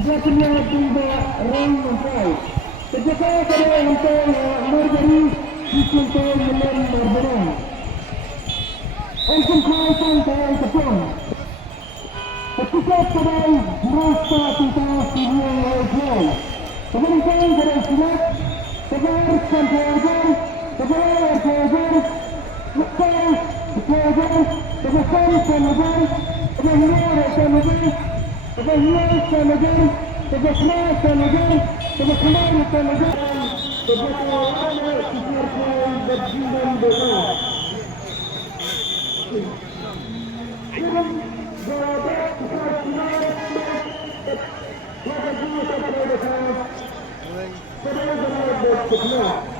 Jatuhnya tiba rang mempai. Sejak pada untuk Margari dicintai dengan Margari. Untuk kawasan kawasan Jepun. Ketika pada merasa tentang dunia Islam. Kemudian pada silat, kemudian sampai kemudian kemudian Mekah, kemudian kemudian kemudian تجهيز كمجال تجسماء كمجال تجسماء كمجال تجسماء كثير بدينا بغاء حرم جوابات تجسماء وتجسماء تجسماء تجسماء